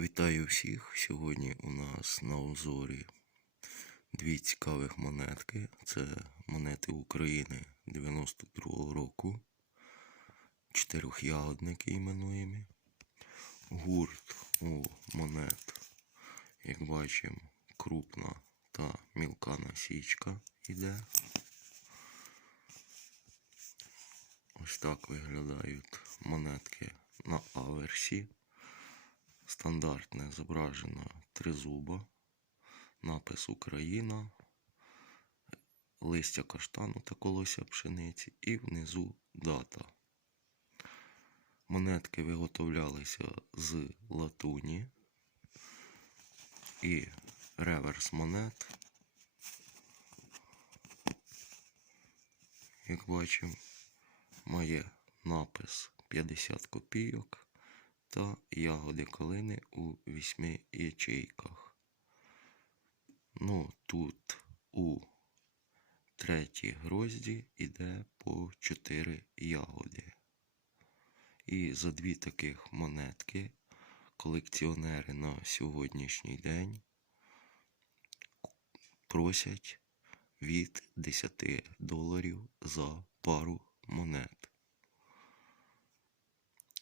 Вітаю всіх! Сьогодні у нас на узорі дві цікавих монетки. Це монети України 92-го року. Чотирьохягодники іменуємо. Гурт у монет, як бачимо, крупна та мілка насічка йде. Ось так виглядають монетки на аверсі. Стандартне зображено тризуба, напис Україна, листя каштану та колося пшениці і внизу дата. Монетки виготовлялися з латуні і реверс монет. Як бачимо, має напис 50 копійок та ягоди калини у вісьми ячейках. Ну, тут у третій грозді йде по 4 ягоди. І за дві таких монетки колекціонери на сьогоднішній день просять від 10 доларів за пару монет.